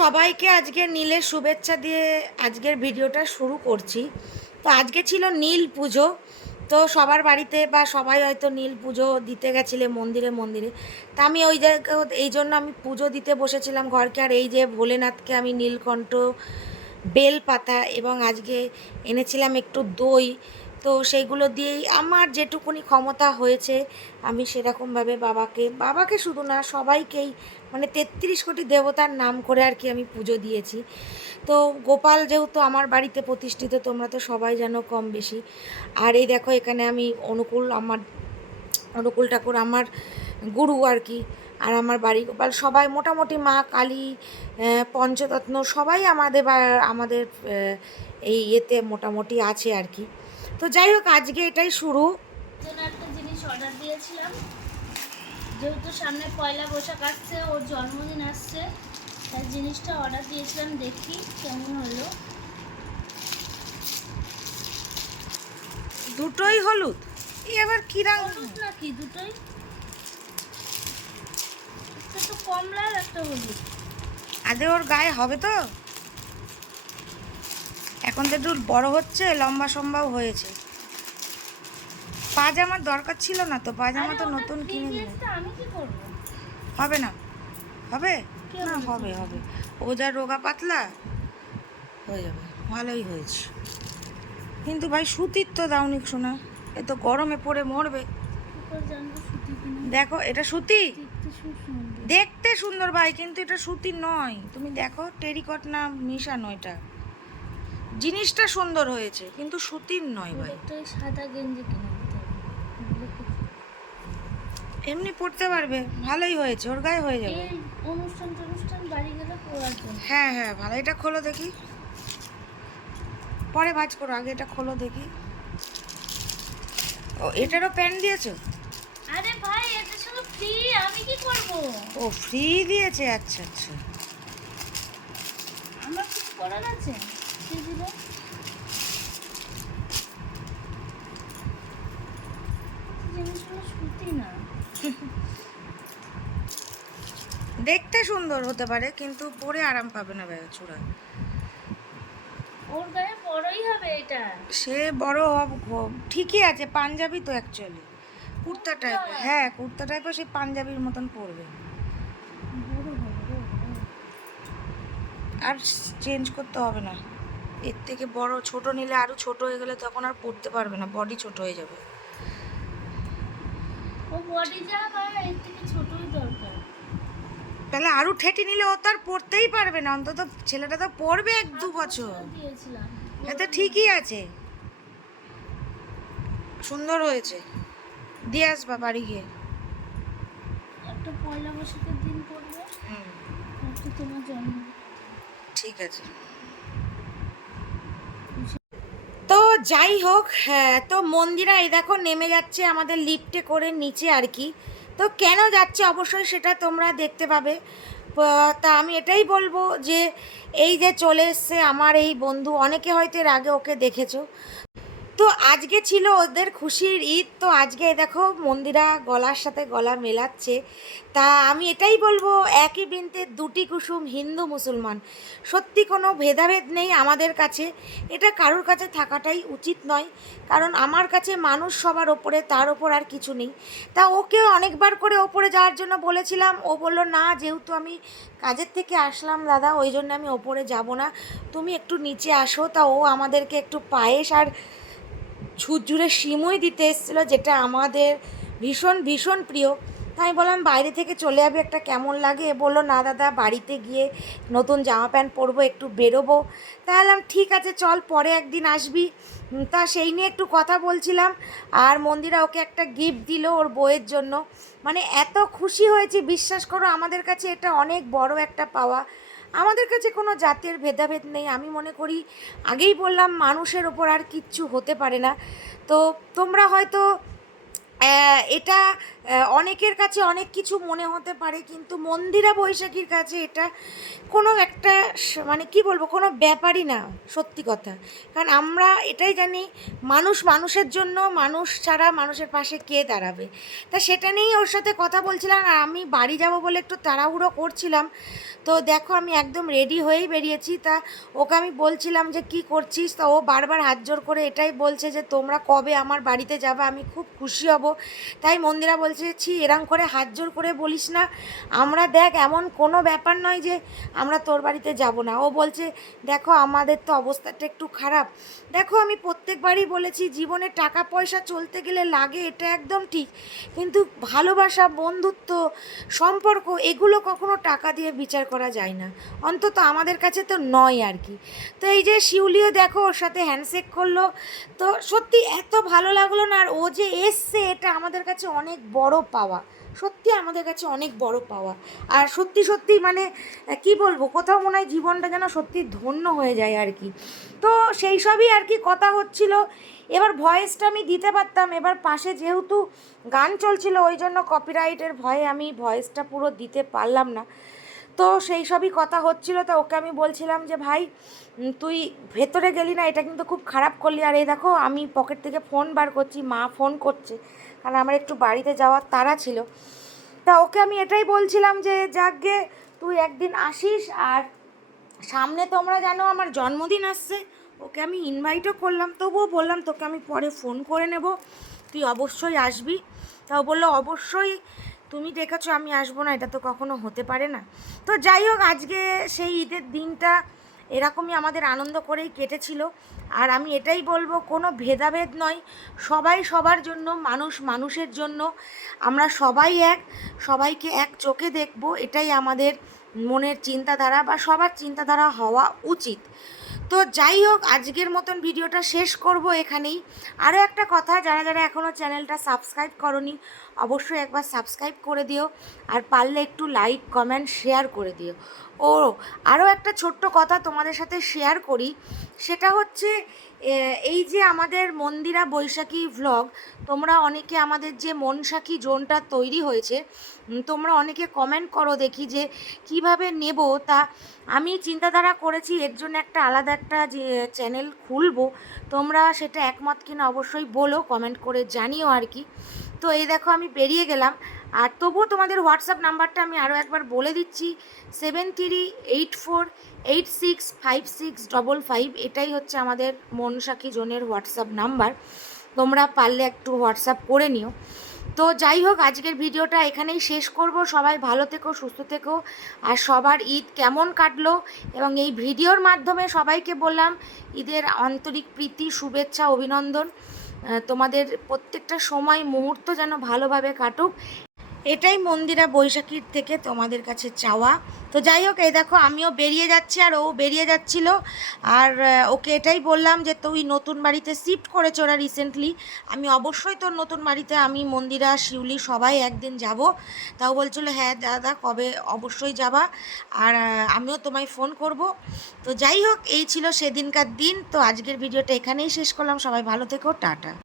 সবাইকে আজকে নীলের শুভেচ্ছা দিয়ে আজকের ভিডিওটা শুরু করছি। তো আজকে ছিল নীল পুজো। তো সবার বাড়িতে বা সবাই হয়তো নীল পুজো দিতে গেছিলে মন্দিরে মন্দিরে। তা আমি ওই জায়গা, এই জন্য আমি পুজো দিতে বসেছিলাম ঘরকে। আর এই যে ভোলেনাথকে আমি নীলকণ্ঠ বেল পাতা এবং আজকে এনেছিলাম একটু দই। তো সেইগুলো দিয়েই আমার যেটুকুনি ক্ষমতা হয়েছে, আমি সেরকমভাবে বাবাকে বাবাকে শুধু না, সবাইকেই মানে তেত্রিশ কোটি দেবতার নাম করে আর কি আমি পুজো দিয়েছি। তো গোপাল যেহেতু আমার বাড়িতে প্রতিষ্ঠিত, তোমরা তো সবাই জানো কম বেশি। আর এই দেখো এখানে আমি অনুকূল, আমার অনুকূল ঠাকুর, আমার গুরু আর কি, আর আমার বাড়ি গোপাল, সবাই মোটামুটি মা, কালী পঞ্চরত্ন সবাই আমাদের আমাদের এই ইয়েতে মোটামুটি আছে আর কি। তো যাই হোক আজকে এটাই শুরু। একটা জিনিস অর্ডার দিয়েছিলাম। যেহেতু সামনে পয়লা বৈশাখ আসছে ওর জন্মদিন আসছে তাই জিনিসটা অর্ডার দিয়েছিলাম দেখি কেমন হলো। দুটোই হলুদ? এই আবার কি হলুদ নাকি দুটোই? একটা তো কমলা আর একটা হলুদ। আদে ওর গায়ে হবে তো? এখন তো একটু বড় হচ্ছে লম্বা সম্বাও হয়েছে। পাজামার দরকার ছিল না তো পাজামা তো নতুন কিনে দিল হবে না। হবে? না হবে হবে। ও যা রোগা পাতলা হয়ে যাবে। ভালোই হয়েছে। কিন্তু ভাই সুতির তো দাওনি শোনা এ তো গরমে পড়ে মরবে। সুতি দেখো এটা সুতি? দেখতে সুন্দর। ভাই কিন্তু এটা সুতির নয়। তুমি দেখো টেরিকট না মিশানো এটা। জিনিসটা সুন্দর হয়েছে কিন্তু সুতির নয় ভাই। সাদা গেঞ্জি এমনি পড়তে পারবে ভালোই হয়েছে ওর গায়ে হয়ে যাবে। অনুষ্ঠান টনুষ্ঠান বাড়ি গেলে হ্যাঁ হ্যাঁ ভালো এটা খোলো দেখি। পরে ভাজ করো আগে এটা খোলো দেখি। ও এটারও প্যান্ট দিয়েছ? আরে ভাই এটা শুধু ফ্রি আমি কি করব? ও ফ্রি দিয়েছে আচ্ছা আচ্ছা। আমার কিছু করার আছে? জিনিসগুলো সুতি না। দেখতে সুন্দর হতে পারে কিন্তু পরে আরাম পাবে না ব্যাগ চূড়া ওর গায়ে বড়ই হবে এটা। সে বড় হব- ঠিকই আছে পাঞ্জাবি তো অ্যাকচুয়ালি কুর্তা টাইপের হ্যাঁ। কুর্তা টাইপের সে পাঞ্জাবির মতন পরবে। আর চেঞ্জ করতে হবে না। এর থেকে বড় ছোট নিলে আরও ছোট হয়ে গেলে তখন আর পড়তে পারবে না বডি ছোট হয়ে যাবে। ও বডি যা এর থেকে ছোটই দরকার। তাহলে আরও ঠেটি নিলে ও তো আর পড়তেই পারবে না অন্তত ছেলেটা তো পড়বে এক দু বছর। এটা ঠিকই আছে। সুন্দর হয়েছে। দিয়ে আসবা বাড়ি গিয়ে। একটা পয়লা বৈশাখের দিন পড়বে। হুম। তোমার জন্ম। ঠিক আছে তো যাই হোক হ্যাঁ তো মন্দিরা, এই দেখো, নেমে যাচ্ছে আমাদের লিফটে করে নিচে আর কি। তো কেন যাচ্ছে অবশ্যই সেটা তোমরা দেখতে পাবে। তা আমি এটাই বলব যে, এই যে চলে এসছে আমার এই বন্ধু, অনেকে হয়তো এর আগে ওকে দেখেছ। তো আজকে ছিল ওদের খুশির ঈদ। তো আজকে দেখো মন্দিরা গলার সাথে গলা মেলাচ্ছে। তা আমি এটাই বলব, একই বৃন্তে দুটি কুসুম হিন্দু মুসলমান। সত্যি কোনো ভেদাভেদ নেই আমাদের কাছে। এটা কারোর কাছে থাকাটাই উচিত নয়। কারণ আমার কাছে মানুষ সবার ওপরে, তার ওপর আর কিছু নেই। তা ওকে অনেকবার করে ওপরে যাওয়ার জন্য বলেছিলাম। ও বলল, না, যেহেতু আমি কাজের থেকে আসলাম দাদা, ওই জন্য আমি ওপরে যাব না। তুমি একটু নিচে আসো। তা ও আমাদেরকে একটু পায়েস আর ঝুরঝুরে সিমই দিতে এসেছিল, যেটা আমাদের ভীষণ ভীষণ প্রিয়। তাই আমি বললাম, বাইরে থেকে চলে যাবে একটা কেমন লাগে? বলল, না দাদা, বাড়িতে গিয়ে নতুন জামা প্যান্ট পরবো, একটু বেরোবো। তাই বললাম, ঠিক আছে, চল, পরে একদিন আসবি। তা সেই নিয়ে একটু কথা বলছিলাম, আর মন্দিরা ওকে একটা গিফট দিল ওর বইয়ের জন্য। মানে এত খুশি হয়েছি, বিশ্বাস করো, আমাদের কাছে এটা অনেক বড় একটা পাওয়া। আমাদের কাছে কোনো জাতের ভেদাভেদ নেই। আমি মনে করি, আগেই বললাম, মানুষের ওপর আর কিচ্ছু হতে পারে না। তো তোমরা হয়তো এটা অনেকের কাছে অনেক কিছু মনে হতে পারে, কিন্তু মন্দিরা বৈশাখীর কাছে এটা কোনো একটা মানে কি বলব, কোনো ব্যাপারই না, সত্যি কথা। কারণ আমরা এটাই জানি, মানুষ মানুষের জন্য, মানুষ ছাড়া মানুষের পাশে কে দাঁড়াবে? তা সেটা নিয়েই ওর সাথে কথা বলছিলাম, আর আমি বাড়ি যাব বলে একটু তাড়াহুড়ো করছিলাম। তো দেখো, আমি একদম রেডি হয়েই বেরিয়েছি। তা ওকে আমি বলছিলাম যে, কি করছিস? তা ও বারবার হাত জোর করে এটাই বলছে যে, তোমরা কবে আমার বাড়িতে যাবে? আমি খুব খুশি হব। তাই মন্দিরা বলছে, ছি, এরম করে হাত জোর করে বলিস না। আমরা দেখ, এমন কোনো ব্যাপার নয় যে, আমরা তোর বাড়িতে যাব না। ও বলছে, দেখো, আমাদের তো অবস্থাটা একটু খারাপ। দেখো, আমি প্রত্যেকবারই বলেছি, জীবনে টাকা পয়সা চলতে গেলে লাগে, এটা একদম ঠিক। কিন্তু ভালোবাসা, বন্ধুত্ব, সম্পর্ক, এগুলো কখনো টাকা দিয়ে বিচার করা যায় না। অন্তত আমাদের কাছে তো নয় আর কি। তো এই যে শিউলিও দেখো, ওর সাথে হ্যান্ডশেক করল। তো সত্যি এত ভালো লাগল না, আর ও যে এসছে, এটা আমাদের কাছে অনেক বড় পাওয়া। সত্যি আমাদের কাছে অনেক বড় পাওয়া। আর সত্যি সত্যি মানে কি বলব, কোথাও মনে হয় জীবনটা যেন সত্যি ধন্য হয়ে যায় আর কি। তো সেই সবই আর কি কথা হচ্ছিল। এবার ভয়েসটা আমি দিতে পারতাম। এবার পাশে যেহেতু গান চলছিল, ওই জন্য কপিরাইটের ভয়ে আমি ভয়েসটা পুরো দিতে পারলাম না। তো সেই সবই কথা হচ্ছিল, তো ওকে আমি বলছিলাম যে, ভাই তুই ভেতরে গেলি না, এটা কিন্তু খুব খারাপ করলি। আর এই দেখো, আমি পকেট থেকে ফোন বার করছি, মা ফোন করছে। কারণ আমার একটু বাড়িতে যাওয়ার তাড়া ছিল। তা ওকে আমি এটাই বলছিলাম যে যাকগে তুই একদিন আসিস আর সামনে তোমরা জানো আমার জন্মদিন আসছে। ওকে আমি ইনভাইটও করলাম, তবুও বললাম, তোকে আমি পরে ফোন করে নেব, তুই অবশ্যই আসবি। তাও বলল, অবশ্যই। তুমি ডেকেছো আমি আসব না, এটা তো কখনো হতে পারে না। তো যাই হোক, আজকে সেই ঈদের দিনটা এরকমই আমাদের আনন্দ করেই কেটেছিল। আর আমি এটাই বলব, কোনো ভেদাভেদ নয়, সবাই সবার জন্য, মানুষ মানুষের জন্য। আমরা সবাই এক, সবাইকে এক চোখে দেখব, এটাই আমাদের মনের চিন্তাধারা বা সবার চিন্তাধারা হওয়া উচিত। তো যাই হোক, আজকের মতন ভিডিওটা শেষ করব এখানেই। আরও একটা কথা, যারা যারা এখনও চ্যানেলটা সাবস্ক্রাইব করনি অবশ্যই একবার সাবস্ক্রাইব করে দিও আর পারলে একটু লাইক কমেন্ট শেয়ার করে দিও। ও আরও একটা ছোট্ট কথা তোমাদের সাথে শেয়ার করি। সেটা হচ্ছে এই যে আমাদের মন্দিরা বৈশাখী ভ্লগ তোমরা অনেকে আমাদের যে মনসাখী জোনটা তৈরি হয়েছে তোমরা অনেকে কমেন্ট করো দেখি যে কীভাবে নেব। তা আমি চিন্তাধারা করেছি, এর জন্য একটা আলাদা একটা যে চ্যানেল খুলবো। তোমরা সেটা একমত কিনা অবশ্যই বলো কমেন্ট করে জানিও আর কি। তো এই দেখো আমি বেরিয়ে গেলাম। আর তবুও তোমাদের হোয়াটসঅ্যাপ নাম্বারটা আমি আরও একবার বলে দিচ্ছি। Seven three eight four eight six five six double five এটাই হচ্ছে আমাদের মনসাখী জোনের হোয়াটসঅ্যাপ নাম্বার। তোমরা পারলে একটু হোয়াটসঅ্যাপ করে নিও। তো যাই হোক, আজকের ভিডিওটা এখানেই শেষ করব। সবাই ভালো থেকো, সুস্থ থেকো। আর সবার ঈদ কেমন কাটলো? এবং এই ভিডিওর মাধ্যমে সবাইকে বললাম, ঈদের আন্তরিক প্রীতি, শুভেচ্ছা, অভিনন্দন। তোমাদের প্রত্যেকটা সময় মুহূর্ত যেন ভালোভাবে কাটুক। এটাই মন্দিরা বৈশাখীর থেকে তোমাদের কাছে চাওয়া। তো যাই হোক, এই দেখো, আমিও বেরিয়ে যাচ্ছি আর ও বেরিয়ে যাচ্ছিল। আর ওকে এটাই বললাম যে, তুই নতুন বাড়িতে শিফট করেছ ওরা রিসেন্টলি আমি অবশ্যই তোর নতুন বাড়িতে, আমি মন্দিরা, শিউলি সবাই একদিন যাব। তাও বলছিল হ্যাঁ দাদা, কবে অবশ্যই যাবা। আর আমিও তোমায় ফোন করব। তো যাই হোক, এই ছিল সেদিনকার দিন। তো আজকের ভিডিওটা এখানেই শেষ করলাম। সবাই ভালো থেকো, টাটা।